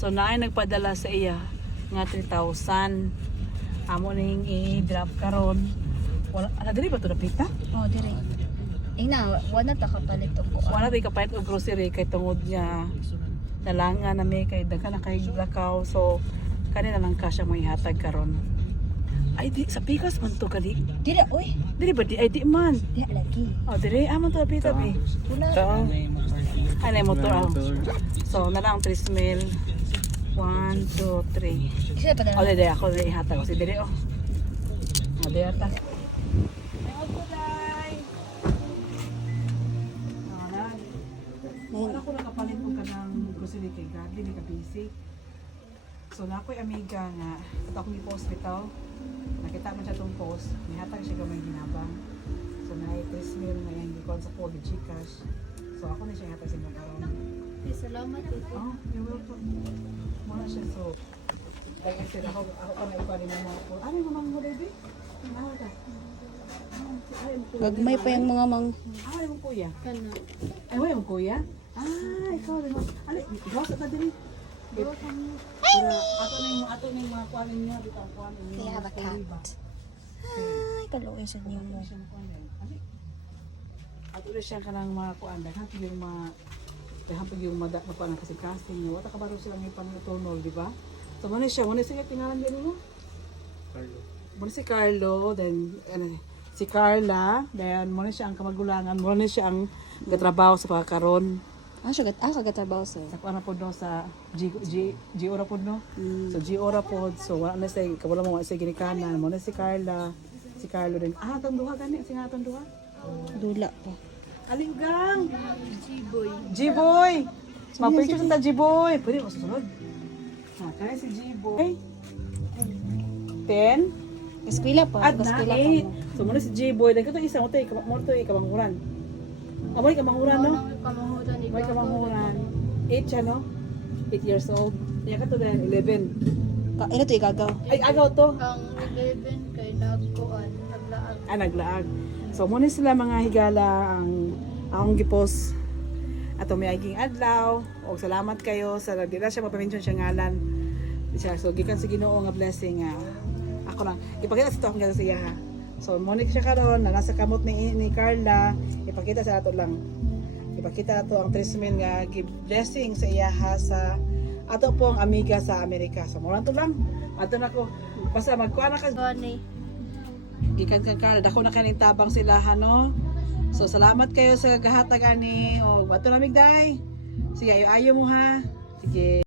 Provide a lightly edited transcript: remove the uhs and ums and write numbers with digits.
So naay nagpadala sa iya nga 3,000. Amo ning i-drop karon. Wala diri ba to napita? Oh, dire. Ina, wala ta kapalit ko. Wala di ka pahit og grocery kay tungod niya nalangan na may kay daghan na kay lakaw. So kanina lang kasya mo ihatag karon. Ay di sa pikas man to kani. Dire, oy. Diri ba di ay di man. Di lagi. Oh diri amo to napita bi. Wala. Ay na motor. So na lang 3 mil. 1, 2, 3. Kasi pa Oh, na. dede ako na ihatag ko si dede oh. Oh, dede ata. Wala ko nakapalit ko ka ng grocery kay God, hindi ka busy. So na ako'y amiga nga, at akong i-post bitaw. Nakita mo siya itong post, nihatag siya gamay ginabang. So na 3 mil na yung gikon sa Pogi Gcash. So ako na siya ihatag sa inyo karon. Salamat ito. Oh, you're welcome. Muna siya so. Like I said, ako na iparin mo mga po. Ano yung mga baby? Ano ka? Gagmay pa yung mga mang... Ah, yung kuya. Kana. Ay, wala yung kuya? Ah, ikaw rin. Ali, ikaw sa tadiri. Ato na yung mga kuwanin niya. Dito ang kuwanin niya. I have a cat. Ay, kaluoy sa niyo mo. Ato na siya ka ng mga kuwan. Dahil yung mga... Dahil yung makuha ng kasi-kasing niya. Wata ka ba rin silang yung panutunol, di ba? So, muna siya tingnan din mo? Carlo. Muna si Carlo, then si Carla, then muna siya ang kamagulangan, muna siya ang gatrabaho sa pagkakaroon. Kagatrabaho sir. Sa kuan po no sa G ora po no. So G ora po, so wala na sa kabalo mo sa ginikanan, muna si Carla, si Carlo din. Ah, tong duha gani, sing atong duha. Dula pa. Aligang. G-boy. Ma-picture sa G-boy. Pwede mo susunod. Ha, kaya si G-boy. 10. Eskwela pa. At na 8. So muna si G-boy. Dahil ito isa mo ito. Mo ito kamanguran. May kamanguran no? May kamanguran. 8 siya no? 8 years old. Kaya ka to dahil 11. Ito igagaw. Ay, agaw to. Ang 11 kay nagkuan, naglaag. Naglaag. So muna sila mga higala ang akong gipos ato may aging adlaw o salamat kayo sa dila siya mapamention siya ngalan siya so gikan sa Ginoo nga blessing ako lang ipakita sa to akong sa iya ha so monik siya karon na nasa kamot ni Carla ipakita sa ato lang ipakita ato ang 3 mil nga blessing sa iya ha sa ato pong amiga sa Amerika so mo to lang ato na ko basta magkuha na ka Gani. gikan ka Carl dako na kaning tabang sila no so salamat kayo sa gahatag ani o ato namig day sige ayo mo ha sige